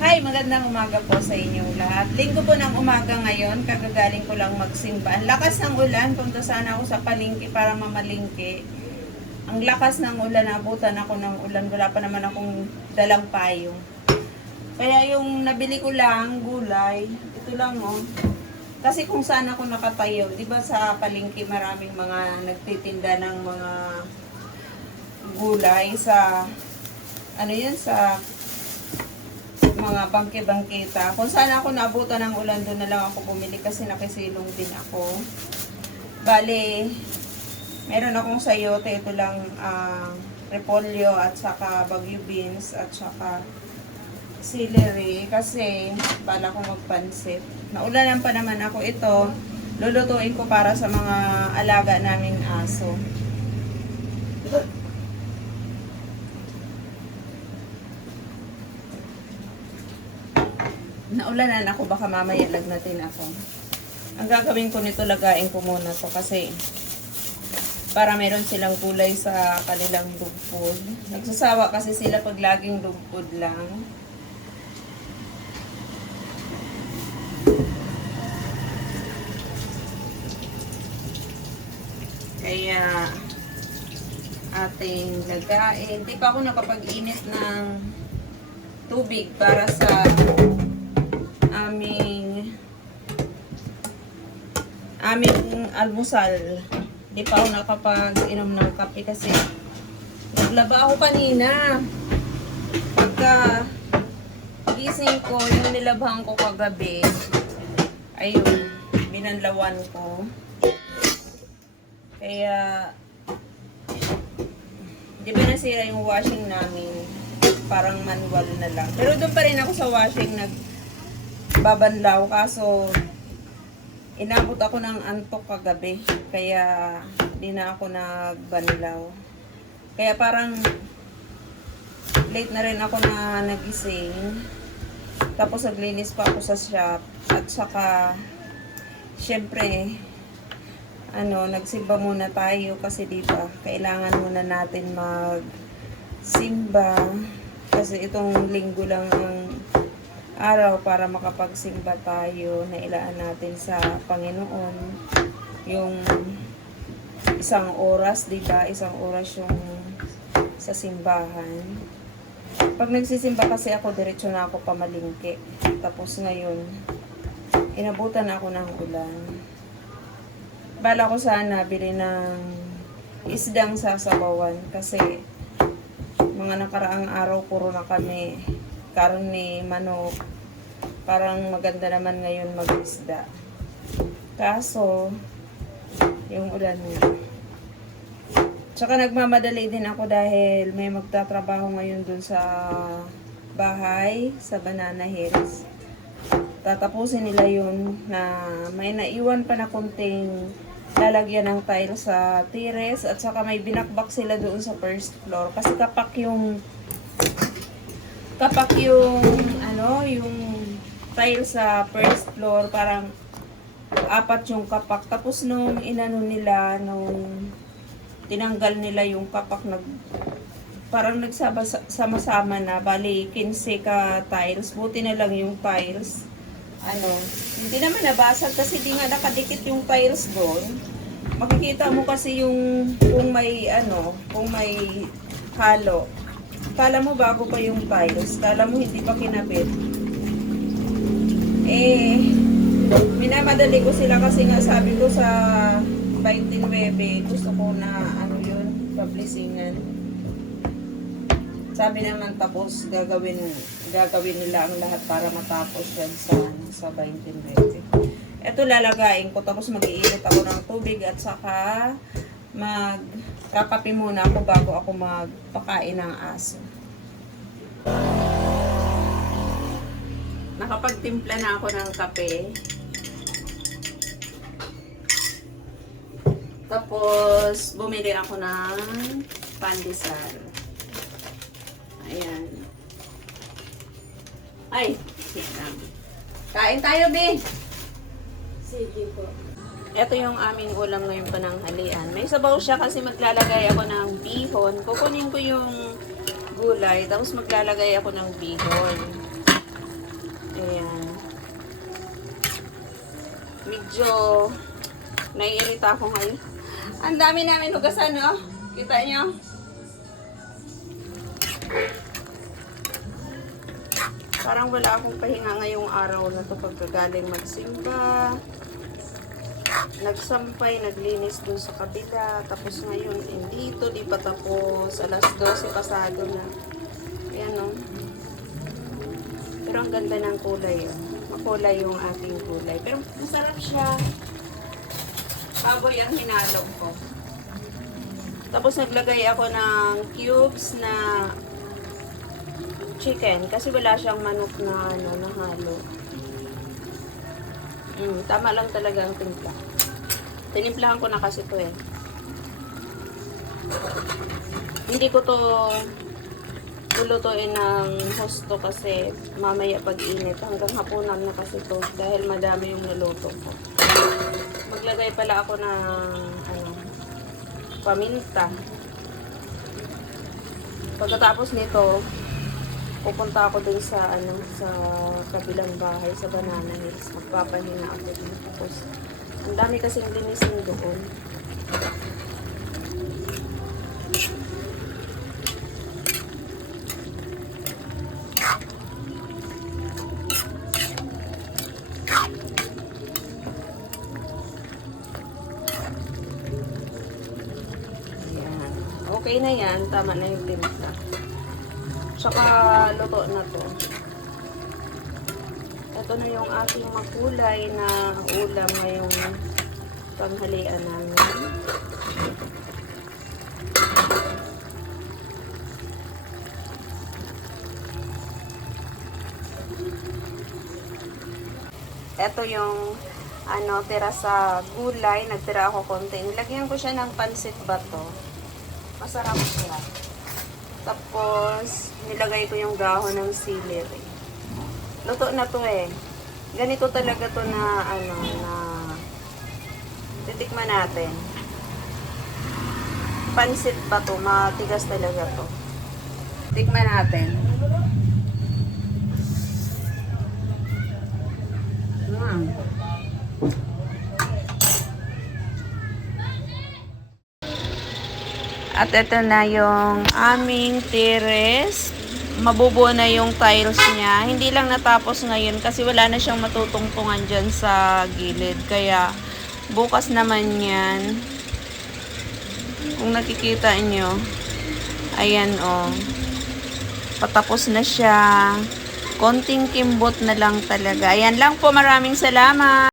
Hi, magandang umaga po sa inyong lahat. Linggo po ng umaga ngayon, kagagaling ko lang magsimba. Ang lakas ng ulan, punta sana ako sa palingki para mamalingki. Ang lakas ng ulan, abutan ako ng ulan, wala pa naman akong dalang payong. Kaya yung nabili ko lang, gulay, ito lang oh. Kasi kung saan ako nakatayo, di ba sa palingki maraming mga nagtitinda ng mga gulay sa, ano yun, sa mga bangke-bangketa. Kung saan ako naabutan ng ulan, doon na lang ako bumili kasi nakisilong din ako. Bale, meron akong sayote. Ito lang ah, repolyo at saka bagyo beans at saka celery kasi bala ko magpansit. Naulanan pa naman ako ito. Lulutuin ko para sa mga alaga naming aso. Naulanan ako, baka mamaya lagnatin ako. Ang gagawin ko nito, lagain ko muna to kasi para meron silang kulay sa kanilang dog food. Nagsasawa kasi sila pag laging dog food lang. Kaya ating lagain. Di pa ako nakapag-init ng tubig para sa aming almusal. Di pa ako nakapag-inom ng kape kasi naglaba ako kanina. Pagka gising ko, yung nilabhan ko kagabi, ayun, binanlawan ko. Kaya, di ba nasira yung washing namin? Parang manual na lang. Pero doon pa rin ako sa washing nag babanlaw kaso inabot ako ng antok kagabi kaya di na ako nagbanlaw kaya parang late na rin ako na nagising. Tapos naglinis pa ako sa shop. At saka syempre ano nagsimba muna tayo kasi di ba kailangan muna natin mag simba kasi itong linggo lang ang araw para makapagsimba tayo na ilaan natin sa Panginoon yung isang oras, di ba? Isang oras yung sa simbahan. Pag nagsisimba kasi ako, diretso na ako pamalingki. Tapos ngayon, inabutan ako ng ulan. Bala ko sana bili ng isdang sasabawan kasi mga nakaraang araw puro na kami karne, manok. Parang maganda naman ngayon mag-isda. Kaso, yung ulan nga. Tsaka nagmamadali din ako dahil may magtatrabaho ngayon dun sa bahay, sa Banana Hills. Tatapusin nila yun na may naiwan pa na kunting lalagyan ng tile sa tires at saka may binakbak sila doon sa first floor kasi kapak yung kapak yung ano yung tile sa first floor parang apat yung kapak. Tapos nung inano nila nung tinanggal nila yung kapak nag parang nagsama-sama na. Bali 15 ka tiles. Buti na lang yung tiles. Ano hindi naman nabasag kasi di nga nakadikit yung tiles doon. Makikita mo kasi yung kung may ano kung may halo Kala mo bago pa yung tiles. Kala mo hindi pa kinabit. Eh, minamadali ko sila kasi nga sabi ko sa 29, gusto ko na ano yun, publishingan. Sabi naman tapos gagawin gagawin nila ang lahat para matapos yan sa sa 29. Ito lalagain ko tapos mag-iinit ako ng tubig at saka mag kakape muna ako bago ako magpakain ng aso. Nakapagtimpla na ako ng kape. Tapos, bumili ako ng pandesal. Ayan. Ay. Kain tayo, Bi! Sige po. Ito yung aming ulam ngayong pananghalian. May sabaw siya kasi maglalagay ako ng bihon. Kukunin ko yung gulay, tapos maglalagay ako ng bihon. Ayan. Medyo naiirita ako ngayon. Ang dami namin hugasan, no? Kita nyo? Parang wala akong pahinga ngayong araw na to pagkagaling magsimba. Nagsampay, naglinis dun sa kabila. Tapos ngayon, hindi dito, di pa tapos. Alas 12 pasado na. Ayan, no? Pero ang ganda ng kulay, oh. Makulay yung ating kulay. Pero masarap siya. Baboy ang hinalog ko. Tapos naglagay ako ng cubes na chicken kasi wala siyang manok na ano na halo. Mm, tama lang talaga ang timpla. Tinimplahan ko na kasi to eh. Hindi ko to lulutuin ng husto kasi mamaya pag init hanggang hapunan na kasi to dahil madami yung naluto ko. Maglagay pala ako ng ano, paminta. Pagkatapos nito, pupunta ako dun sa ano sa kabilang bahay sa Banana Hills. Magpapahinga ako dun. Tapos ang dami kasing linisin doon. Yan. Okay na yan. Tama na yung timpla. Tsaka luto na to. Ito na yung ating makulay na ulam ngayong tanghalian namin. Ito yung ano, tira sa gulay. Nagtira ako konti. Nilagyan ko siya ng pansit bato. Masarap siya. Tapos, nilagay ko yung dahon ng celery. Luto na to eh. Ganito talaga to na, ano, na titikman natin. Pansit pa to. Matigas talaga to. Tikman natin. Mm. At ito na yung aming terrace. Mabubuo na yung tiles niya. Hindi lang natapos ngayon kasi wala na siyang matutungtungan dyan sa gilid. Kaya bukas naman yan. Kung nakikita nyo. Ayan o. Oh. Patapos na siya. Konting kimbot na lang talaga. Ayan lang po. Maraming salamat.